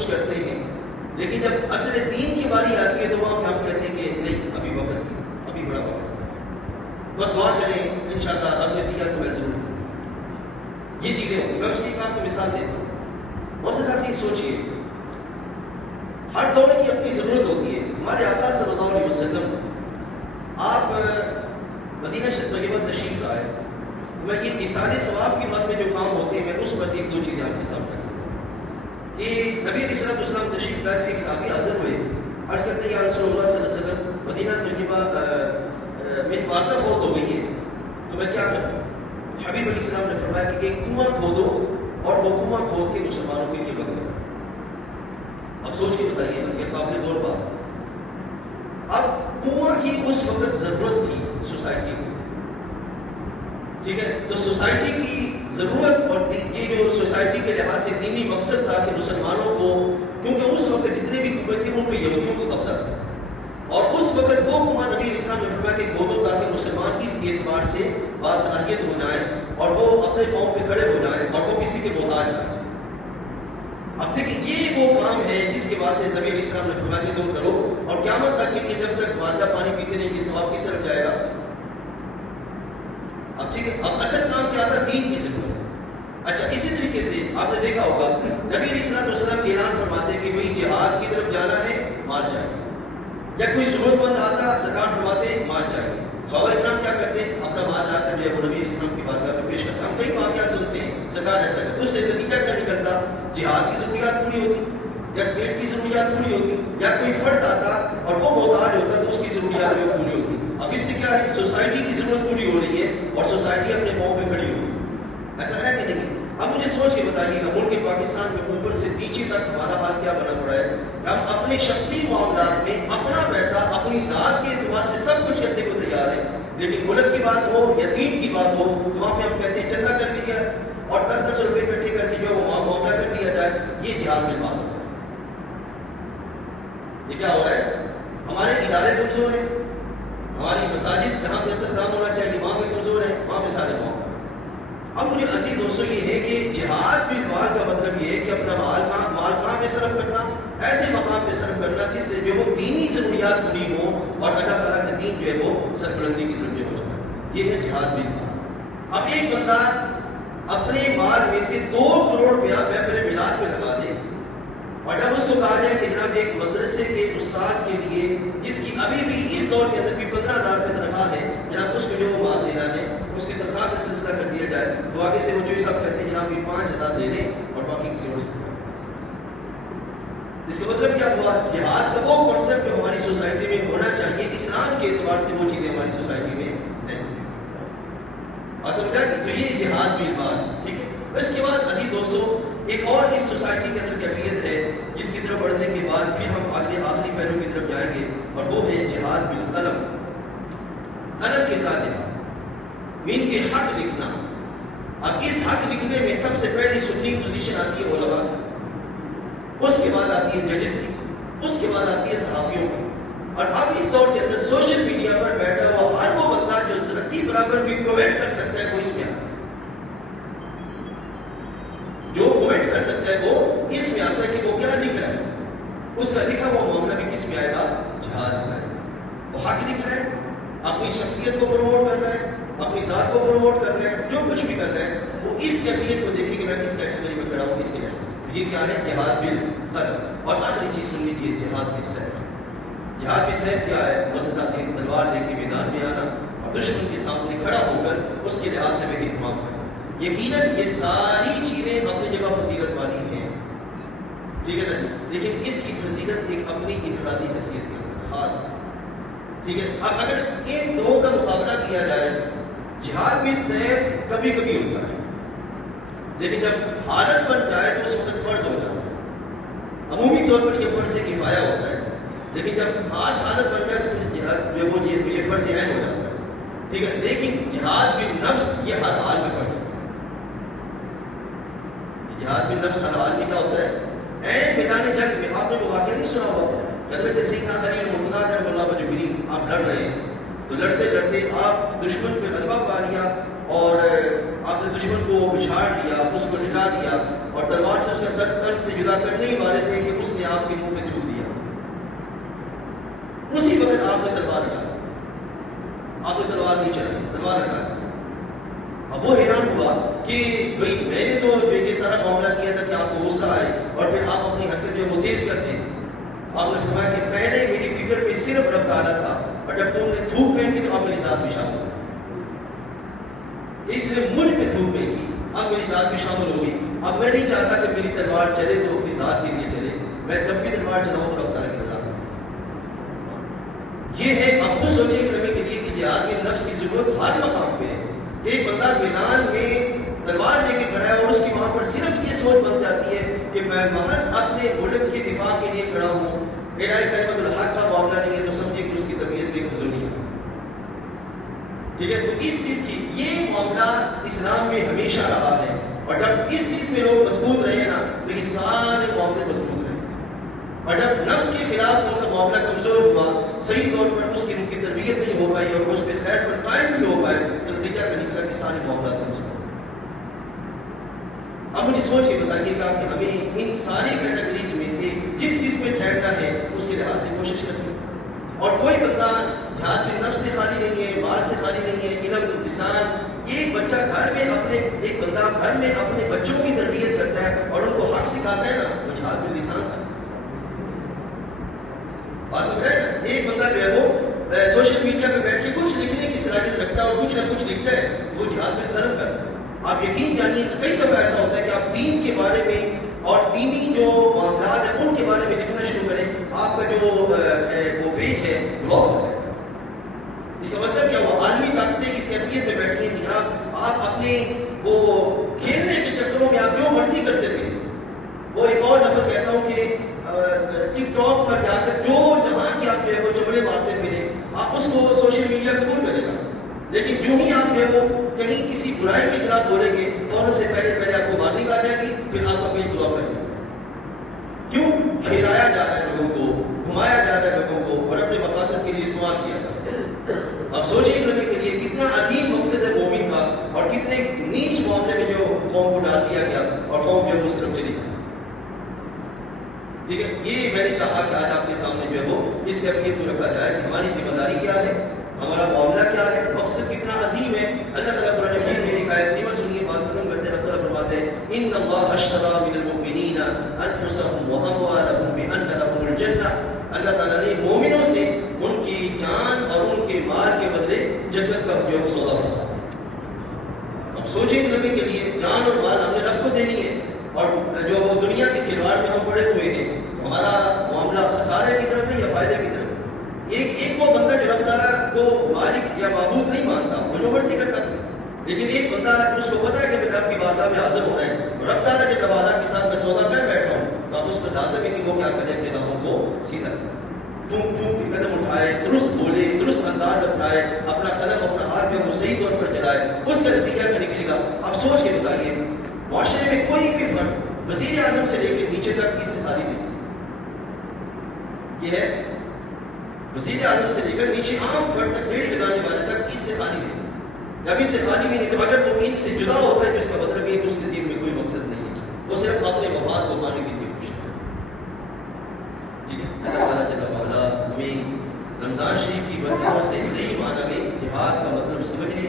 کچھ کرتے ہیں، لیکن جب اصل دین کی باری آتی ہے تو وہاں پہ ہم کہتے ہیں کہ نہیں، ابھی وقت نہیں، ابھی بڑا وقت، وہ دعا کریں انشاءاللہ اب نے دیا تو میں ضرور دوں۔ یہ چیزیں ہوتی ہیں۔ میں اس کی ایک آپ کو مثال دیتا ہوں۔ بہت سے ایسی سوچیے، ہر دور کی اپنی ضرورت ہوتی ہے۔ ہمارے آقا صلی اللہ علیہ وسلم آپ مدینہ شریف طیبہ تشریف لائے، میں یہ مثال ثواب کی بات میں جو کام ہوتے ہیں میں اس پر ایک دو چیزیں آپ کے سامنے کرتا ہوں کہ نبی علیہ السلام تشریف لائے، ایک صحابی حاضر ہوئے، عرض کرتے ہیں یا رسول اللہ صلی اللہ علیہ وسلم مدینہ طیبہ میں والدہ فوت ہو گئی ہے تو میں کیا کروں؟ حبیب علیہ السلام نے فرمایا کہ ایک کنواں کھودو اور وہ کنواں کھود کے مسلمانوں کے لیے وقت کرو۔ اب سوچ کے بتائیے نا، یہ قابل غور بات۔ اب کنواں کی اس وقت ضرورت تھی سوسائٹی کو، ٹھیک ہے، تو سوسائٹی کی ضرورت اور یہ جو سوسائٹی کے لحاظ سے دینی مقصد تھا کہ مسلمانوں کو، کیونکہ اس وقت جتنے بھی کنویں تھے ان پہ یہودیوں کو قبضہ تھا، اور اس وقت وہ کنواں نبی علیہ السلام نے فرمایا کہ کھودو تاکہ مسلمان اس اعتبار سے باصلاحیت ہو جائیں اور وہ اپنے پاؤں پہ کھڑے ہو جائیں اور وہ کسی کے محتاج نہ ہوں۔ اب دیکھیں یہ وہ کام ہے جس کے واسطے نبی علیہ السلام نے فرمایا کہ تم کرو، اور قیامت تک کے لیے جب تک والدہ پانی پیتے رہیں گے ثواب کس طرف جائے گا؟ اب ٹھیک ہے، اب اصل کام کیا تھا؟ دین کی ضرورت۔ اچھا، اسی طریقے سے آپ نے دیکھا ہوگا نبی علیہ السلام اعلان فرماتے ہیں کہ بھئی جہاد کی طرف جانا ہے، مال چاہیے، یا کوئی ضرورت مند آتا سرکار فرماتے ہیں مال چاہیے، صحابہ اکرام کیا کرتے ہیں؟ اپنا مال لا کر جو ہے وہ نبی علیہ السلام کی بارگاہ میں پیش کرتے ہیں۔ ہم کئی واقعات سنتے ہیں سرکار ایسا کرتے، اس سے نتیجہ کیا نکلتا؟ جہاد کی ضروریات پوری ہوتی، یا اسٹیٹ کی ضروریات پوری ہوتی، یا کوئی فرد آتا اور وہ محتاج ہوتا تو اس کی ضروریات بھی پوری ہوتی۔ اب اس سے کیا ہے؟ سوسائٹی کی ضرورت پوری ہو رہی ہے اور سوسائٹی اپنے پاؤں پہ کھڑی ہوگی۔ ایسا ہے کہ نہیں؟ اب مجھے سوچ کے بتائیے گا ملک پاکستان میں اوپر سے نیچے تک ہمارا حال کیا بنا پڑا ہے کہ ہم اپنے شخصی معاملات میں اپنا پیسہ اپنی ذات کے اعتبار سے سب کچھ کرنے کو تیار ہے، لیکن ملک کی بات ہو یا دین کی بات ہو تو وہاں پہ ہم کہتے ہیں چندہ کر دیا اور 10-10 روپے اکٹھے کر کے جو وہ معاملہ کر دیا جائے، یہ جہاد میں بات ہو رہا ہے۔ یہ کیا ہو رہا ہے؟ ہمارے ادارے کمزور ہیں، ہماری مساجد جہاں پہ اصل کام ہونا چاہیے وہاں پہ کمزور ہے، وہاں پہ سارے معاملہ۔ اب مجھے عزیز دوستوں یہ ہے کہ جہاد بالمال کا مطلب یہ ہے کہ اپنا مال کہاں پہ صرف کرنا، ایسے مقام پہ صرف کرنا جس سے جو وہ دینی ضروریات پوری ہوں اور اللہ تعالیٰ کا دین جو ہے وہ سربلندی کی طرف جو ہو جائے، یہ ہے جہاد بالمال۔ اب ایک بندہ اپنے مال میں سے 2 کروڑ روپیہ محفل میلاد میں لگا دے، اور جب اس کو کہا جائے کہ جناب ایک مدرسے کے استاذ کے لیے جس کی ابھی بھی اس دور کے اندر بھی 15,000 روپے تنخواہ ہے، جناب اس کو جو وہ مال دینا ہے اس کی تنخواہ کا سلسلہ کر دیا جائے، تو آگے سے وہ جو صاحب کہتے ہیں جناب یہ 5,000 دے دیں اور باقی کسی اور سے۔ اس کا مطلب کیا ہوا؟ جہاد کا وہ کانسیپٹ جو ہماری سوسائٹی میں ہونا چاہیے اسلام کے اعتبار سے وہ چیزیں ہماری سوسائٹی میں نہیں، اور سمجھا کہ تو یہ جہاد بالمال، ٹھیک ہے۔ اس کے بعد عزیز دوستوں ایک اور اس سوسائٹی کے اندر کیفیت ہے جس کی طرف بڑھنے کے بعد پھر ہم آخری پہلو کی طرف جائیں گے، اور وہ ہے جہاد بالقلم، قلم کے ساتھ جہاد، مین کے حق لکھنا۔ اب اس حق لکھنے میں سب سے پہلی سپریم پوزیشن آتی ہے علماء کی، اس کے بعد آتی ہے ججز کی، اس کے بعد آتی ہے صحافیوں کی، اور اب اس دور کے اندر سوشل میڈیا پر بیٹھا ہوا ہر وہ بندہ جو ذرتی برابر بھی کومنٹ کر سکتا ہے وہ اس میں آتا ہے، جو کومنٹ کر سکتا ہے وہ اس میں آتا ہے کہ وہ کیا لکھ رہا ہے، اس کا لکھا ہوا معاملہ بھی کس میں آئے گا؟ جہاد میں آئے گا۔ وہ حق لکھ رہا ہے، اپنی شخصیت کو پروموٹ کر رہا ہے، اپنی ذات کو پروموٹ کر رہا ہے، جو کچھ بھی کر رہا ہے وہ اس کیفیت کو دیکھیں کہ میں کس کیٹیگری میں کھڑا ہوں، کس کے لحاظ سے۔ یہ کیا ہے؟ جہاد بالقلم۔ اور آخری چیز سن لیجیے، جہاد بالسیف۔ جہاد بالسیف کیا ہے؟ مسلسل تلوار لے کے میدان میں آنا اور دشمن کے سامنے کھڑا ہو کر اس کے لحاظ سے بھی اہتمام کرنا۔ یقیناً یہ ساری چیزیں اپنی جگہ فضیلت والی ہیں، ٹھیک ہے نا، لیکن اس کی فضیلت ایک اپنی انفرادی حیثیت کے خاص، ٹھیک ہے۔ اب اگر ان دو کا مقابلہ کیا جائے، جہاد بھی سیف کبھی کبھی ہوتا ہے، لیکن جب حالت بن جائے تو اس وقت فرض ہو جاتا ہے۔ عمومی طور پر یہ فرض کفایہ ہوتا ہے، لیکن جب خاص حالت بن جائے تو جہاد جو وہ یہ فرض عین ہو جاتا ہے، ٹھیک ہے۔ لیکن جہاد بالنفس یہ ہر حال میں فرض ہوتا ہے۔ جہاد بالنفس ہر حال میں کیا ہوتا ہے؟ اے میدان جنگ میں آپ نے وہ واقعہ نہیں سنا ہوا، حضرت سیدنا علی المرتضیٰ رحمہ اللہ مجبرین، آپ لڑ رہے ہیں تو لڑتے لڑتے آپ دشمن پہ غلبہ پا لیا اور آپ نے دشمن کو بچھاڑ دیا، اس کو لٹا دیا اور تلوار سے اس کا سر تن سے جدا کرنے ہی والے تھے کہ اس نے آپ کے منہ پہ تھوک دیا. اسی وقت آپ نے تلوار ہٹا دی. آپ نے تلوار نہیں چلائی، تلوار ہٹا دی. اب وہ حیران ہوا کہ بھائی میں نے تو یہ سارا معاملہ کیا تھا کہ آپ کو غصہ آئے اور پھر آپ اپنی حرکت جو وہ تیز کرتے. آپ نے فرمایا کہ پہلے میری فکر پہ صرف رب تعالیٰ تھا اور جب تم نے تھوک پھینکی تو اب میری ذات بھی شامل ہوگی. اس نے مجھ پہ تھوک پھینکی، اب میری ذات بھی شامل ہوگی. اب میں نہیں چاہتا کہ میری تلوار چلے تو اپنی ذات کے لیے چلے، میں جب بھی تلوار چلاؤں تو رب تعالیٰ کی رضا. یہ ہے آپ خود سوچیں نبی کے لیے کہ جہاد میں نفس کی ضرورت ہر مقام پہ ہے. ایک بندہ میدان میں تلوار لے کے کھڑا ہے اور اس کی وہاں پر صرف یہ سوچ بن جاتی ہے کہ میں محض اپنے ملک کے دفاع کے لیے کھڑا ہوں، میرا کلمۃ الحق کا معاملہ نہیں ہے، تو سمجھے کہ اس کی طبیعت بھی کمزوری ہے. ٹھیک ہے، تو اس چیز کی یہ معاملہ اسلام میں ہمیشہ رہا ہے اور جب اس چیز میں لوگ مضبوط رہے نا تو یہ سارے معاملے مضبوط رہے. اور جب نفس کے خلاف ان کا معاملہ کمزور ہوا، صحیح طور پر اس کی ان کی تربیت نہیں ہو پائی اور اس پہ خیر پر قائم بھی ہو پائے تو نتیجہ کا نکلا کہ سارے معاملات کمزور. اب مجھے سوچ کے بتائیے گا کہ ہمیں ان ساری کیٹیگریز میں سے جس چیز میں ٹھہرنا ہے اس کے لحاظ سے کوشش کرنی. اور کوئی بندہ جہاد میں نفس سے خالی نہیں ہے، مال سے خالی نہیں ہے، علم لسان. ایک بچہ گھر میں ایک بندہ گھر میں اپنے بچوں کی تربیت کرتا ہے اور ان کو حق سکھاتا ہے نا، وہ جہاد میں لسان کا. بات سمجھ رہے ہیں؟ ایک بندہ جو ہے وہ سوشل میڈیا پہ بیٹھ کے کچھ لکھنے کی صلاحیت رکھتا ہے اور کچھ نہ کچھ لکھتا ہے، وہ جہاد میں قدم کرتا ہے. آپ یقین جانیے کئی دفعہ ایسا ہوتا ہے کہ آپ دین کے بارے میں اور دینی جو معاملات ہیں ان کے بارے میں لکھنا شروع کریں، آپ کا جو وہ پیج ہے بلاک ہو جائے. اس کا مطلب کیا ہوا؟ عالمی طاقتیں اس کیفیت میں بیٹھی ہیں کہ جناب آپ اپنے وہ کھیلنے کے چکروں میں آپ جو مرضی کرتے پھریں. وہ ایک اور لفظ کہتا ہوں کہ ٹک ٹاک پر جا کر جو جہاں کی آپ جو ہے وہ چمڑے مارتے پھریں، آپ اس کو سوشل میڈیا قبول کرے گا. لیکن جو ہی آپ جو ہے وہ کہیں کسی برائی کے خلاف بولیں گے فوراً سے پہلے آپ کو وارننگ آ جائے گی، پھر آپ کا پیج بلاک کر دیں گے. کیوں؟ کھیلایا جا رہا ہے لوگوں کو، گھمایا جا رہا ہے لوگوں کو اور اپنے مقاصد کے لیے استعمال کیا جا رہا ہے. اب سوچیں نبی کے لیے کتنا عظیم مقصد ہے مومن کا اور کتنے نیچ معاملے میں جو قوم کو ڈال دیا گیا اور قوم جو ہے اس طرف چلی گئی. ٹھیک ہے، یہ میں نے چاہا کہ آج آپ کے سامنے جو ہے وہ اس کیفیت کو رکھا جائے کہ ہماری ذمہ داری کیا ہے، ہمارا معاملہ کیا ہے، مقصد کتنا عظیم ہے. اللہ تعالیٰ قرآن مجید میں ایک آیت کریمہ سنیے، بات ختم کرتے ہیں. اللہ تعالیٰ فرماتے ہیں ان اللہ اشتری من المؤمنین انفسهم واموالهم بان لهم الجنہ. اللہ تعالیٰ نے مومنوں سے ان کی جان اور ان کے مال کے بدلے جنت کا جو سودا بنا. اب سوچیں کہ نبی کے لیے جان اور مال ہم نے رب کو دینی ہے اور جو وہ دنیا کے کھلواڑ میں ہم پڑے ہوئے ہیں، ہمارا معاملہ خسارے کی طرف ہے یا فائدے کی طرف؟ ایک وہ بندہ جو رب تعالیٰ کو مالک یا معبود نہیں مانتا، وہ جو مرضی کرتا ہے. لیکن ایک بندہ اس کو پتا ہے کہ میں رب کی بارگاہ میں حاضر ہونا ہے، رب تعالیٰ کے تبارہ کے ساتھ میں سودا کر بیٹھا ہوں، تو آپ اس پر لازم ہے کہ وہ کیا کرے، اپنے راہوں کو سیدھا کرے، چونکہ قدم اٹھائے، درست بولے، درست انداز اپنائے، اپنا قلم اپنا ہاتھ جو وہ صحیح طور پر چلائے. اس کا نتیجہ کیا نکلے گا؟ آپ سوچ کے بتائیے. معاشرے میں کوئی بھی فرد وزیر اعظم سے لے کے نیچے تک ان سے خالی نہیں. یہ ہے وزیر اعظم سے لے کر نیچے عام فرد تک، ریڑھی لگانے والے تک اس سے خالی نہیں. جب اس سے خالی نہیں ہے تو اگر وہ ان سے جدا ہوتا ہے تو اس کا مطلب یہ کہ اس کے ذہن میں کوئی مقصد نہیں ہے، وہ صرف اپنے مفاد کو پانے کے لیے کوشش کرتا ہے. ٹھیک ہے، اللہ تعالیٰ جل وعلا ہمیں رمضان شریف کی برکتوں سے صحیح معنی میں جہاد کا مطلب سمجھنے